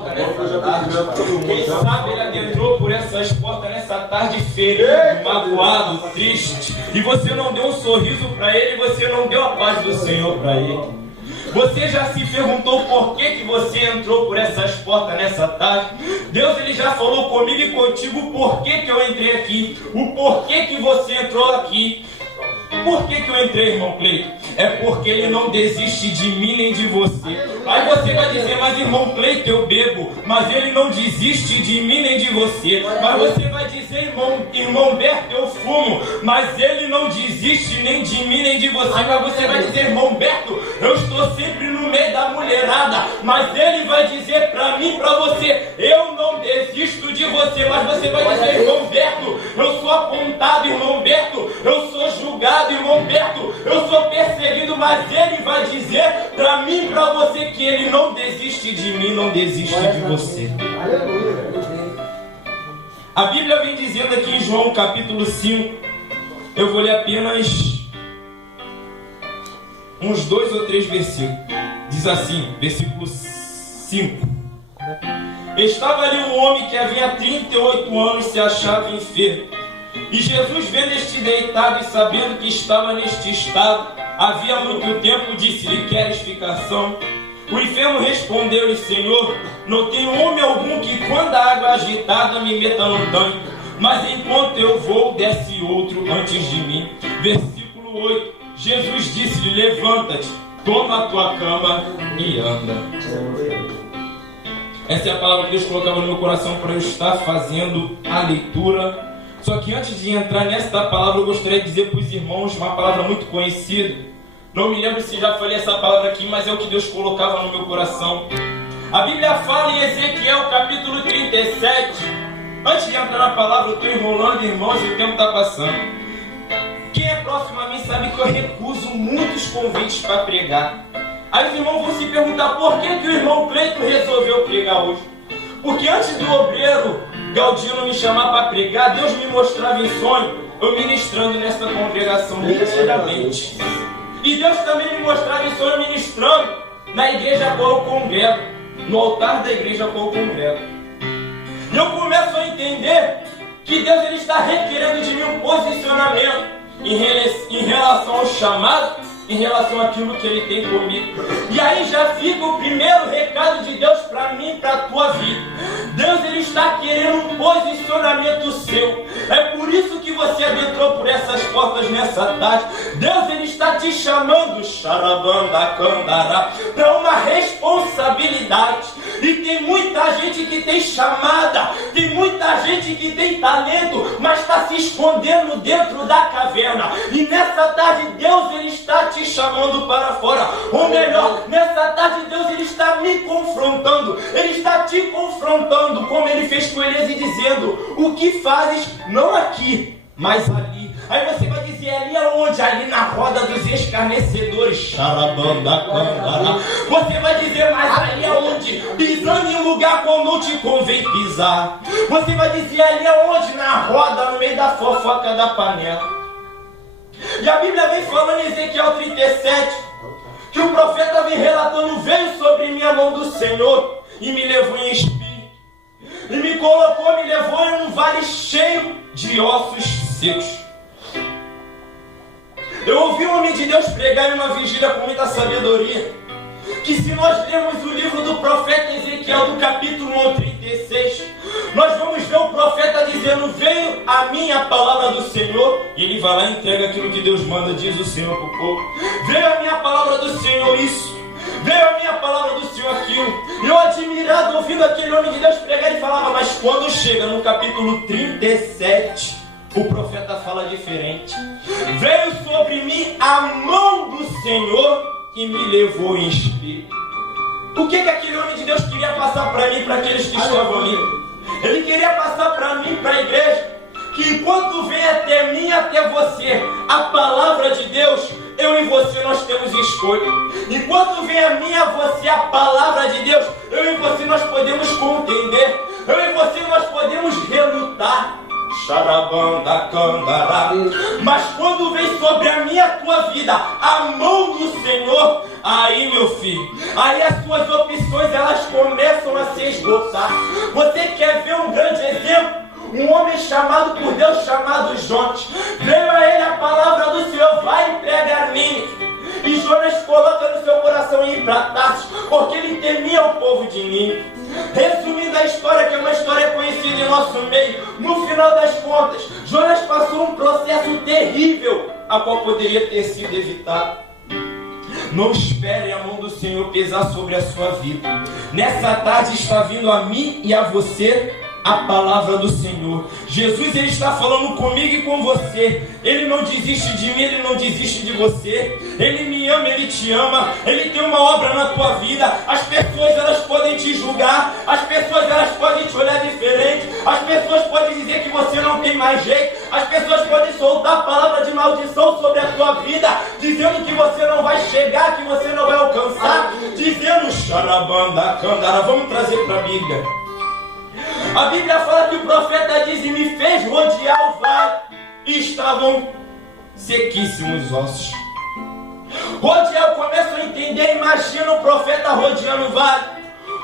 Quem sabe ele adentrou por essas portas nessa tarde ferido, magoado, triste, e você não deu um sorriso para ele, você não deu a paz do Senhor para ele. Você já se perguntou por que você entrou por essas portas nessa tarde? Deus ele já falou comigo e contigo por que eu entrei aqui, o porquê que você entrou aqui. Por que eu entrei, irmão Cleito? É porque ele não desiste de mim nem de você. Aí você vai dizer, mas irmão Cleito, eu bebo, mas ele não desiste de mim nem de você. Mas você vai dizer, irmão Berto, eu fumo, mas ele não desiste nem de mim nem de você. Mas você vai dizer, irmão Berto, eu estou sempre no meio da mulherada, mas ele vai dizer pra mim, pra você, eu não desisto de você. Mas você vai dizer, irmão Berto, eu sou apontado, irmão Berto, eu sou julgado, irmão Berto, eu sou perseguido, mas ele vai dizer pra mim, pra você, que ele não desiste de mim, não desiste de você. A Bíblia vem dizendo aqui em João capítulo 5, eu vou ler apenas uns 2 ou 3 versículos. Diz assim, versículo 5: Estava ali um homem que havia 38 anos se achava enfermo. E Jesus, vendo este deitado e sabendo que estava neste estado havia muito tempo, disse-lhe, queres ficar são? O enfermo respondeu-lhe, Senhor, não tenho homem algum que quando a água agitada me meta no tanque, mas enquanto eu vou, desce outro antes de mim. Versículo 8, Jesus disse-lhe, levanta-te, toma a tua cama e anda. Essa é a palavra que Deus colocava no meu coração para eu estar fazendo a leitura. Só que antes de entrar nesta palavra, eu gostaria de dizer para os irmãos uma palavra muito conhecida. Não me lembro se já falei essa palavra aqui, mas é o que Deus colocava no meu coração. A Bíblia fala em Ezequiel capítulo 37. Antes de entrar na palavra, eu estou enrolando, irmãos, e o tempo está passando. Quem é próximo a mim sabe que eu recuso muitos convites para pregar. Aí os irmãos vão se perguntar por que o irmão Cleito resolveu pregar hoje. Porque antes do obreiro Galdino me chamar para pregar, Deus me mostrava em sonho, eu ministrando nesta congregação literalmente. E Deus também me mostrava em sonho ministrando na igreja a qual eu congrego, no altar da igreja a qual eu congrego. E eu começo a entender que Deus ele está requerendo de mim um posicionamento em relação ao chamado, em relação àquilo que ele tem comigo. E aí já fica o primeiro recado de Deus para mim e para a tua vida. Deus ele está querendo um posicionamento seu. É por isso que você adentrou por essas portas nessa tarde. Deus ele está te chamando para uma responsabilidade. E tem muita gente que tem chamada, tem muita gente que tem talento, mas está se escondendo dentro da caverna. E nessa tarde Deus ele está te chamando para fora. Ou melhor, nessa tarde Deus ele está me confrontando, ele está te confrontando, como ele fez com Elias, e dizendo, o que fazes não aqui, mas ali. Aí você vai dizer, ali aonde? Ali na roda dos escarnecedores. Você vai dizer, mas ali aonde? Pisando em um lugar qual não te convém pisar. Você vai dizer, ali aonde? Na roda, no meio da fofoca da panela. E a Bíblia vem falando em Ezequiel 37, que o profeta vem relatando, veio sobre mim a mão do Senhor e me levou em espírito. E me colocou, me levou em um vale cheio de ossos secos. Eu ouvi um homem de Deus pregar em uma vigília com muita sabedoria, que se nós lermos o livro do profeta Ezequiel, do capítulo 1 ao 36, nós vamos ver o profeta dizendo, veio a mim a palavra do Senhor, e ele vai lá e entrega aquilo que Deus manda, diz o Senhor para o povo. Veio a minha palavra do Senhor isso, veio a minha palavra do Senhor aquilo. Eu admirado ouvindo aquele homem de Deus pregar, ele falava, mas quando chega no capítulo 37, o profeta fala diferente. Veio sobre mim a mão do Senhor e me levou em espírito. O que aquele homem de Deus queria passar para mim, para aqueles que estavam ali? Ele queria passar para mim, para a igreja, que enquanto vem até mim, até você, a palavra de Deus, eu e você nós temos escolha. Enquanto vem a mim, a você, a palavra de Deus, eu e você nós podemos contender. Eu e você nós podemos relutar. Mas quando vem sobre a minha tua vida a mão do Senhor, aí, meu filho, aí as suas opções elas começam a se esgotar. Você quer ver um grande exemplo? Um homem chamado por Deus, chamado Jonas. Veio a ele a palavra do Senhor: vai e prega a Nínive. E Jonas coloca no seu coração ir para Tarsis, porque ele temia o povo de Nínive. Resumindo a história, que é uma história conhecida em nosso meio, no final das contas, Jonas passou um processo terrível, a qual poderia ter sido evitado. Não espere a mão do Senhor pesar sobre a sua vida. Nessa tarde está vindo a mim e a você a palavra do Senhor. Jesus, ele está falando comigo e com você. Ele não desiste de mim, ele não desiste de você. Ele me ama, ele te ama. Ele tem uma obra na tua vida. As pessoas elas podem te julgar, as pessoas elas podem te olhar diferente, as pessoas podem dizer que você não tem mais jeito, as pessoas podem soltar palavra de maldição sobre a tua vida, dizendo que você não vai chegar, que você não vai alcançar, dizendo xarabanda, candara. Vamos trazer para a Bíblia. A Bíblia fala que o profeta diz: e me fez rodear o vale, e estavam sequíssimos ossos. Rodear, eu começo a entender, imagina o profeta rodeando o vale.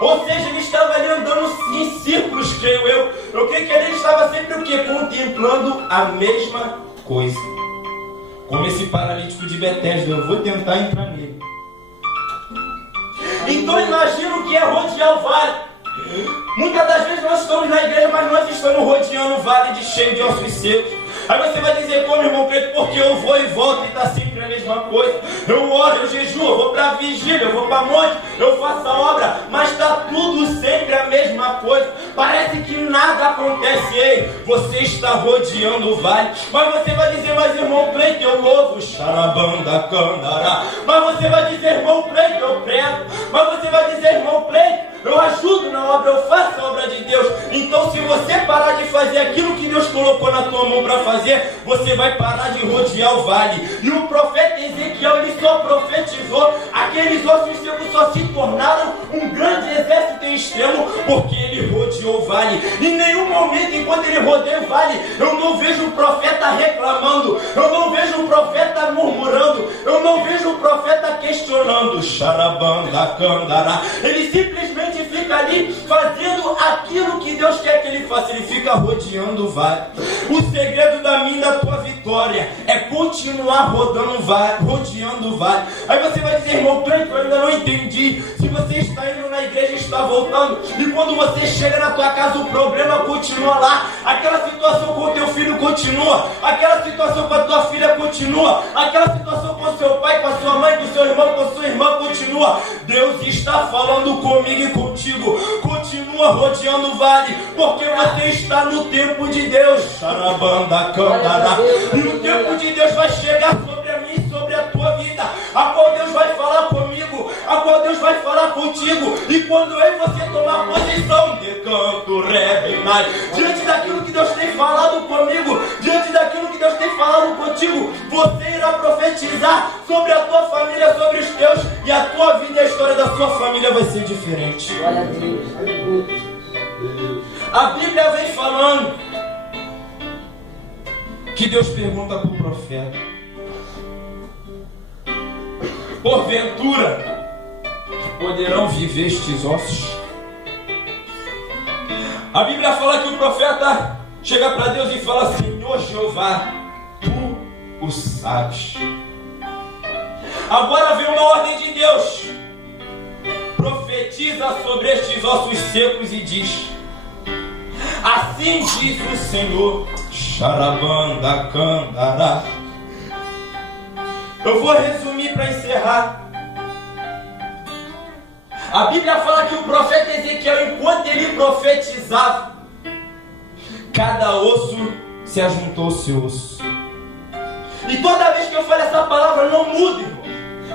Ou seja, ele estava ali andando em círculos, creio eu. Eu creio que ele estava sempre o quê? Contemplando a mesma coisa. Como esse paralítico de Betesda, eu vou tentar entrar nele. Então imagina o que é rodear o vale. Muitas das vezes nós estamos na igreja, mas nós estamos rodeando o vale cheio de ossos secos. Aí você vai dizer: como, irmão Cleito, porque eu vou e volto e está sempre a mesma coisa. Eu oro, eu jejuo, eu vou para a vigília, eu vou para a monte, eu faço a obra, mas está tudo sempre a mesma coisa. Parece que nada acontece. Ei, você está rodeando o vale. Mas você vai dizer: mas irmão Cleito, eu louvo, xarabanda, candará. Mas você vai dizer: irmão Cleito, eu prego. Mas você vai dizer: irmão Cleito, eu ajudo na obra, eu faço a obra de Deus. Então, se você parar de fazer aquilo que Deus colocou na tua mão para fazer, você vai parar de rodear o vale. E o profeta Ezequiel, ele só profetizou, aqueles ossos secos só se tornaram um grande exército em extremo, porque ele rodeou o vale. Em nenhum momento, enquanto ele rodeia o vale, eu não vejo o profeta reclamando, eu não vejo o profeta murmurando, eu não vejo o profeta questionando. Xarabanda, candará. Ele simplesmente fica ali fazendo aquilo que Deus quer que ele faça. Ele fica rodeando o vale. O segredo da minha e da tua vitória é continuar rodeando o vale. Aí você vai dizer: irmão Cleito, eu ainda não entendi. Se você está indo na igreja e está voltando, e quando você chega na tua casa o problema continua lá, aquela situação com o teu filho continua, aquela situação com a tua filha continua, aquela situação com o seu pai, com a sua mãe, com o seu irmão, com a sua irmã continua. Deus está falando comigo e contigo: continua rodeando o vale, porque você está no tempo de Deus. Xarabanda, cantará. E o tempo de Deus vai chegar sobre a mim e sobre a tua vida, a qual Deus vai falar comigo, a qual Deus vai falar contigo. E quando eu e você tomar posição de canto, rebenai, diante daquilo que Deus tem falado comigo, diante daquilo que Deus tem falado contigo, você irá profetizar sobre a tua família, sobre os teus, e a tua vida e a história da sua família vai ser diferente. Glória a Deus. A Bíblia vem falando que Deus pergunta para o profeta: porventura poderão viver estes ossos? A Bíblia fala que o profeta chega para Deus e fala: Senhor Jeová, tu o sabes. Agora vem uma ordem de Deus: profetiza sobre estes ossos secos e diz: assim diz o Senhor, xarabanda, candará. Eu vou resumir para encerrar. A Bíblia fala que o profeta Ezequiel, enquanto ele profetizava, cada osso se ajuntou ao seu osso. E toda vez que eu falo essa palavra, não muda, irmão.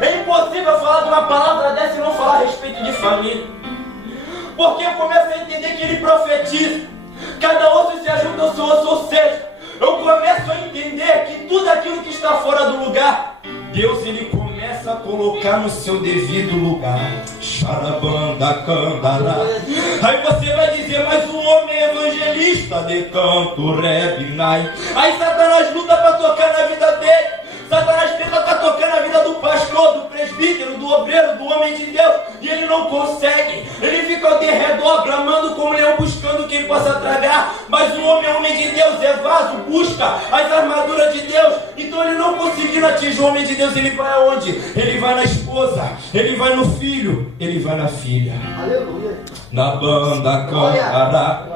É impossível falar de uma palavra dessa e não falar a respeito de família. Porque eu começo a entender que ele profetiza, cada osso se ajunta ao seu osso. Ou seja, eu começo a entender que tudo aquilo que está fora do lugar, Deus ele começa a colocar no seu devido lugar. Xarabanda, candará. Aí você vai dizer: mas o homem é evangelista de canto, rebinai. Aí Satanás luta para tocar na vida dele. Satanás tenta para tocar na vida do pastor, do presbítero, presbítero, do obreiro, do homem de Deus, e ele não consegue. Ele fica ao derredor, bramando como leão, buscando quem possa tragar. Mas o homem de Deus é vaso, busca as armaduras de Deus. Então ele não conseguindo atingir o homem de Deus, ele vai aonde? Ele vai na esposa, ele vai no filho, ele vai na filha. Aleluia. Na banda cantará.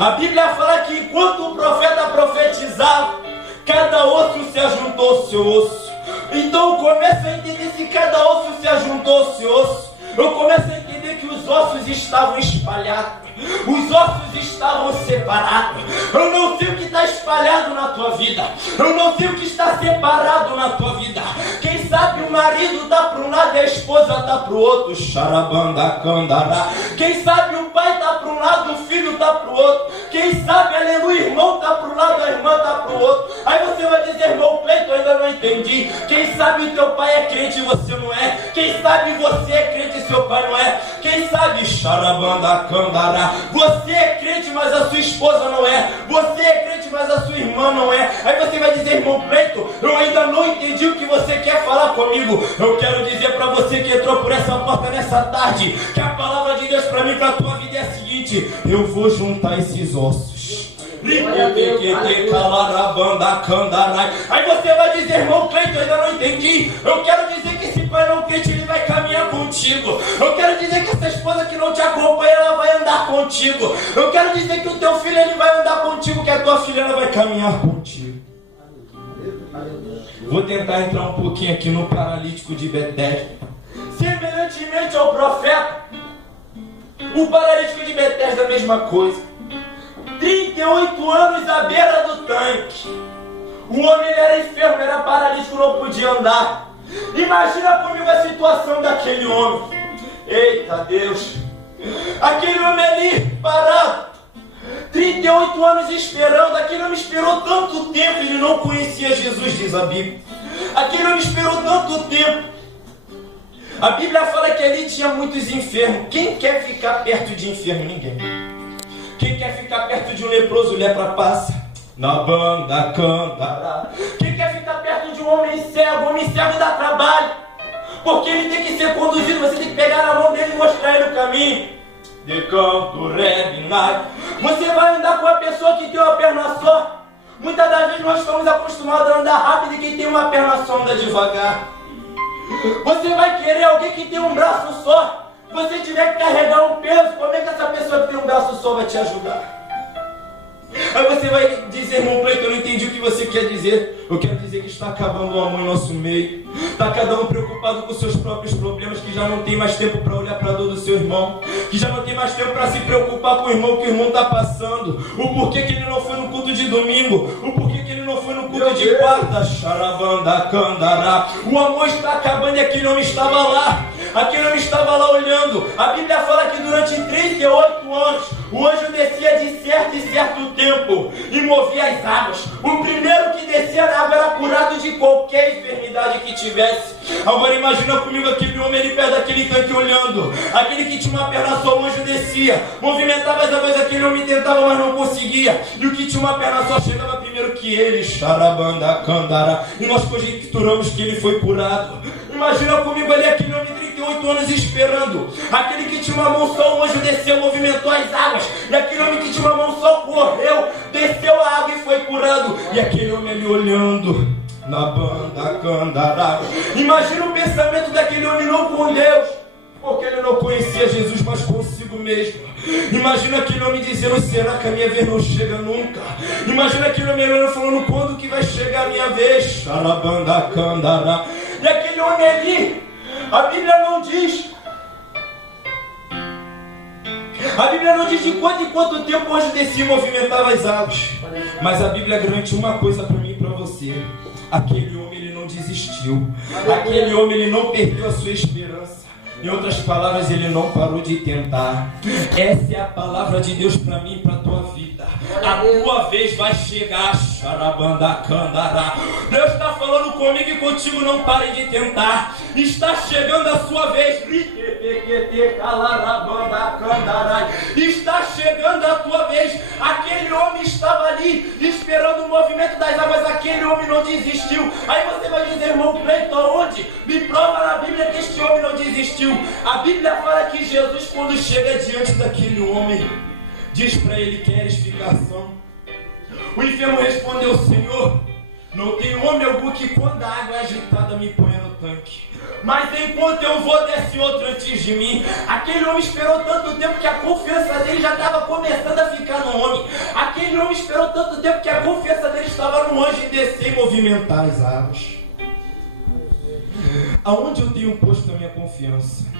A Bíblia fala que enquanto o profeta profetizava, cada osso se ajuntou ao seu osso. Então eu começo a entender se cada osso se ajuntou ao seu osso. Eu começo a entender que os ossos estavam espalhados. Os ossos estavam separados. Eu não sei o que está espalhado na tua vida. Eu não sei o que está separado na tua vida. Quem sabe o marido está para um lado e a esposa está para o outro. Xarabanda candará. Quem sabe o pai está para um lado, o filho está para o outro. Quem sabe, aleluia, o irmão está para um lado, a irmã está para o outro. Aí você vai dizer, irmão Cleito, eu ainda não entendi. Quem sabe o teu pai é crente e você não é. Quem sabe você é crente e seu pai não é. Quem sabe, xarabanda candará, você é crente, mas a sua esposa não é. Você é crente, mas a sua irmã não é. Aí você vai dizer, irmão Cleito, eu ainda não entendi o que você quer falar comigo. Eu quero dizer para você que entrou por essa porta nessa tarde, que a palavra de Deus para mim, para a tua vida é a seguinte: eu vou juntar esses ossos. Aí você vai dizer, irmão Cleito, eu ainda não entendi. Eu quero dizer que esse pai não crente, ele vai caminhar contigo. Eu quero dizer que essa esposa que não te acompanha, ela vai andar contigo. Eu quero dizer que o teu filho, ele vai andar contigo, que a tua filha, ela vai caminhar contigo. Vou tentar entrar um pouquinho aqui no paralítico de Betesda. Semelhantemente ao profeta, o paralítico de Betesda é a mesma coisa. 38 anos à beira do tanque. O homem era enfermo, era paralítico, não podia andar. Imagina comigo a situação daquele homem. Eita Deus! Aquele homem ali, parado, 38 anos esperando. Aquele homem esperou tanto tempo, ele não conhecia Jesus, diz a Bíblia. Aquele homem esperou tanto tempo. A Bíblia fala que ali tinha muitos enfermos. Quem quer ficar perto de enfermo? Ninguém. Quem quer ficar perto de um leproso, lepra passa. Na banda cantará. Quem quer ficar perto de um homem cego dá trabalho. Porque ele tem que ser conduzido, você tem que pegar na mão dele e mostrar ele o caminho. De canto, revinai. Você vai andar com a pessoa que tem uma perna só. Muitas das vezes nós estamos acostumados a andar rápido e quem tem uma perna só anda devagar. Você vai querer alguém que tem um braço só. Se você tiver que carregar um peso, como é que essa pessoa que tem um braço só vai te ajudar? Aí você vai dizer, irmão Cleito, eu não entendi o que você quer dizer. Eu quero dizer que está acabando o amor em nosso meio. Está cada um preocupado com seus próprios problemas, que já não tem mais tempo para olhar para a dor do seu irmão, que já não tem mais tempo para se preocupar com o irmão que o irmão está passando. O porquê que ele não foi no culto de domingo, o porquê que ele não foi no culto de quarta. Xaravanda candará. O amor está acabando e aquele homem estava lá. Aquele homem estava lá olhando. A Bíblia fala que durante 38 anos o anjo descia de certo e certo tempo e movia as águas. O primeiro que descia na água era curado de qualquer enfermidade que tivesse. Agora imagina comigo aquele homem ali perto daquele tanque olhando. Aquele que tinha uma perna só, o anjo descia, movimentava as águas, aquele homem tentava, mas não conseguia. E o que tinha uma perna só chegava primeiro que ele. Xarabanda candará. E nós conjecturamos que ele foi curado. Imagina comigo ali aquele homem 38 anos esperando. Aquele que tinha uma mão só, o anjo desceu, movimentou as águas. E aquele homem que tinha uma mão só correu, desceu a água e foi curado. E aquele homem ali olhando. Na banda candará. Imagina o pensamento daquele homem não com Deus, porque ele não conhecia Jesus, mas consigo mesmo. Imagina aquele homem dizendo, será que a minha vez não chega nunca? Imagina aquele homem falando, quando que vai chegar a minha vez? Xarabanda candará. E aquele homem ali, a Bíblia não diz. A Bíblia não diz de quanto em quanto tempo o anjo descia e movimentava as águas. Mas a Bíblia garante uma coisa para mim e para você. Aquele homem, ele não desistiu. Aquele homem, ele não perdeu a sua esperança. Em outras palavras, ele não parou de tentar. Essa é a palavra de Deus para mim e para a tua vida. A tua vez vai chegar. Xarabanda candará. Deus está falando comigo e contigo, não pare de tentar. Está chegando a sua vez. Está chegando a tua vez. Aquele aquele homem estava ali esperando o movimento das águas, aquele homem não desistiu. Aí você vai dizer, irmão Cleiton, aonde? Me prova na Bíblia que este homem não desistiu. A Bíblia fala que Jesus, quando chega diante daquele homem, diz para ele: queres ficar são? O enfermo respondeu: Senhor, não tem homem algum que quando a água é agitada me ponha no tanque. Mas enquanto eu vou, desce outro antes de mim. Aquele homem esperou tanto tempo que a confiança dele já estava começando a ficar no homem. Aquele homem esperou tanto tempo que a confiança dele estava no anjo em descer e movimentar as águas. Aonde eu tenho posto a minha confiança?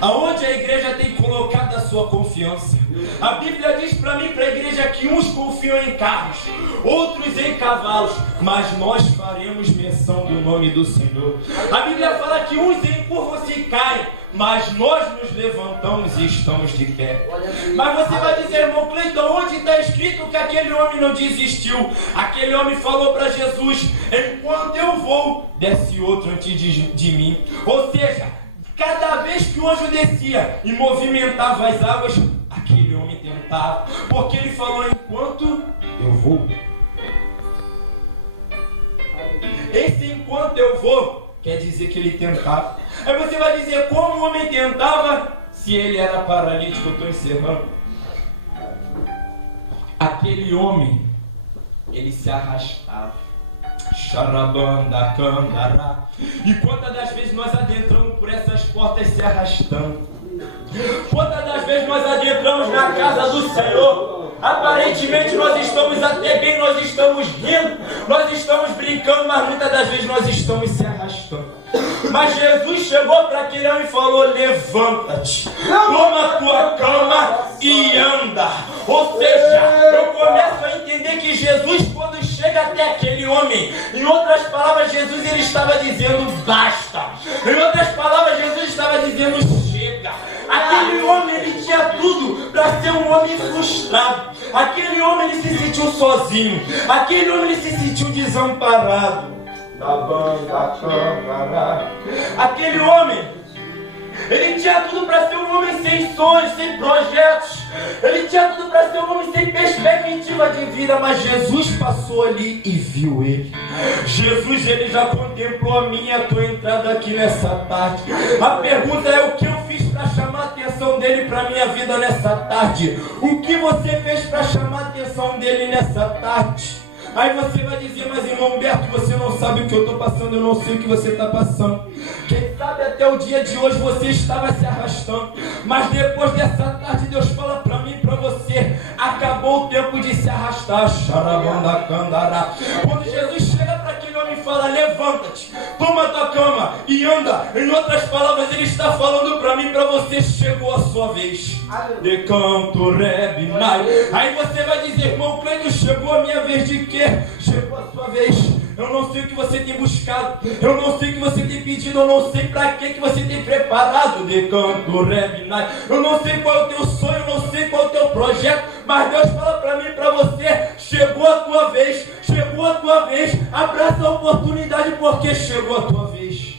Aonde a igreja tem colocado a sua confiança? A Bíblia diz para mim, para a igreja, que uns confiam em carros, outros em cavalos, mas nós faremos menção do nome do Senhor. A Bíblia fala que uns encurvam-se e caem, mas nós nos levantamos e estamos de pé. Mas você vai dizer, irmão Cleiton, onde está escrito que aquele homem não desistiu? Aquele homem falou para Jesus: enquanto eu vou, desce outro antes de mim. Ou seja, cada vez que o anjo descia e movimentava as águas, aquele homem tentava, porque ele falou: enquanto eu vou. Esse enquanto eu vou quer dizer que ele tentava. Aí você vai dizer, como o homem tentava se ele era paralítico? Eu estou encerrando. Aquele homem, ele se arrastava. Xarabanda, candará. E quantas das vezes nós adentramos por essas portas se arrastando? Quantas das vezes nós adentramos na casa do Senhor? Aparentemente nós estamos até bem, nós estamos rindo, nós estamos brincando, mas muitas das vezes nós estamos se arrastando. Mas Jesus chegou para aquele homem e falou: levanta-te, toma a tua cama e anda. Ou seja, eu começo a entender que Jesus, quando chega até aquele homem, em outras palavras, Jesus ele estava dizendo: basta. Em outras palavras, Jesus estava dizendo: chega. Aquele homem, ele tinha tudo para ser um homem frustrado. Aquele homem, ele se sentiu sozinho. Aquele homem, ele se sentiu desamparado. Aquele homem, ele tinha tudo para ser um homem sem sonhos, sem projetos. Ele tinha tudo para ser um homem sem perspectiva de vida. Mas Jesus passou ali e viu ele. Jesus, ele já contemplou a minha e a tua entrada aqui nessa tarde. A pergunta é: o que eu fiz para chamar a atenção dele para a minha vida nessa tarde? O que você fez para chamar a atenção dele nessa tarde? Aí você vai dizer: mas irmão Humberto, você não sabe o que eu estou passando, eu não sei o que você está passando. Quem sabe até o dia de hoje você estava se arrastando, mas depois dessa tarde Deus fala para mim e para você: acabou o tempo de se arrastar. Quando Jesus chega para aquele homem e fala: levanta-te, toma a tua cama e anda. Em outras palavras, ele está falando para mim e para você: chegou a sua vez. De canto, rebe, aí você vai dizer: irmão Cleiton, chegou a minha vez de quê? Chegou a sua vez. Eu não sei o que você tem buscado, eu não sei o que você tem pedido, eu não sei para que você tem preparado. De canto, rebe, eu não sei qual é o teu sonho, eu não sei qual é o teu projeto, mas Deus fala para mim e para você: chegou a tua vez, chegou a tua vez. Abraça a oportunidade, porque chegou a tua vez.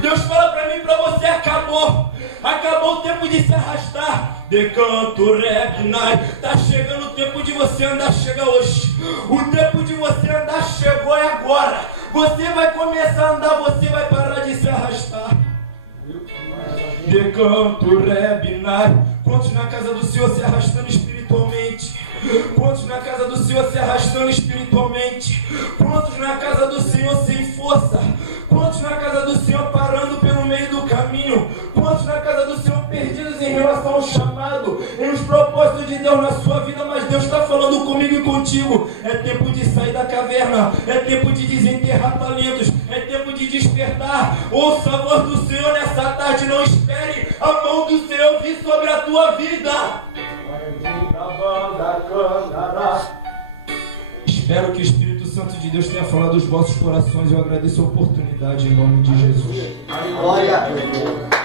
Deus fala para mim e para você: acabou o tempo de se arrastar. De canto, rebnai, tá chegando o tempo de você andar, chega hoje. O tempo de você andar chegou, é agora. Você vai começar a andar, você vai parar de se arrastar. De canto, rebnai. Quantos na casa do Senhor se arrastando espiritualmente? Quantos na casa do Senhor se arrastando espiritualmente? Quantos na casa do Senhor sem força? Quantos na casa do Senhor parando pelo meio do caminho? Quantos na casa do Senhor perdidos em relação ao chamado, em os propósitos de Deus na sua vida? Mas Deus está falando comigo e contigo: é tempo de sair da caverna, é tempo de desenterrar talentos, é tempo de despertar. Ouça a voz do Senhor nessa tarde, não espere a mão do Senhor vir sobre a tua vida. Espero que o Espírito Santo de Deus tenha falado aos vossos corações. Eu agradeço a oportunidade em nome de Jesus. Glória a Deus.